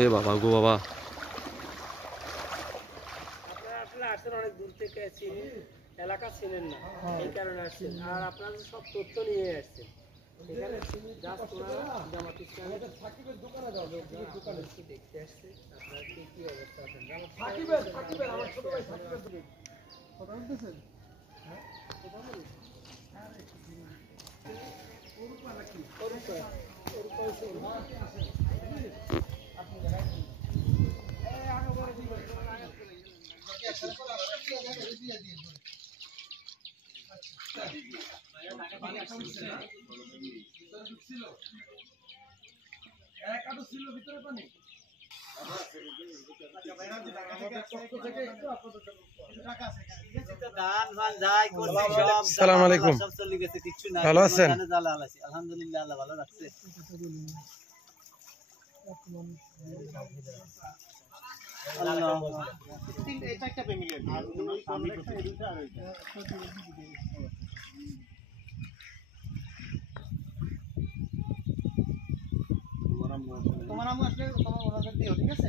এ বাবা গো বাবা, আপনারা আসলে আসছেন অনেক দূর থেকে, এলাকা চিনেন না, এই কারণে আসছেন। আর আপনারা সব তথ্য নিয়ে আসছেন এখানে। জাস্ট ওনারা জামাত ইসলামের দোকানে দেখতে আসছে আপনারা কি অবস্থা আছেন। আমার ছোট ভাই কথা বলতেছেন, হ্যাঁ কথা বলি। আসসালামু আলাইকুম, ভালো আছেন? আলহামদুলিল্লাহ, আল্লাহ ভালো রাখছে। তোমার নাম আসলে তোমার ওনাদের দিও, ঠিক আছে?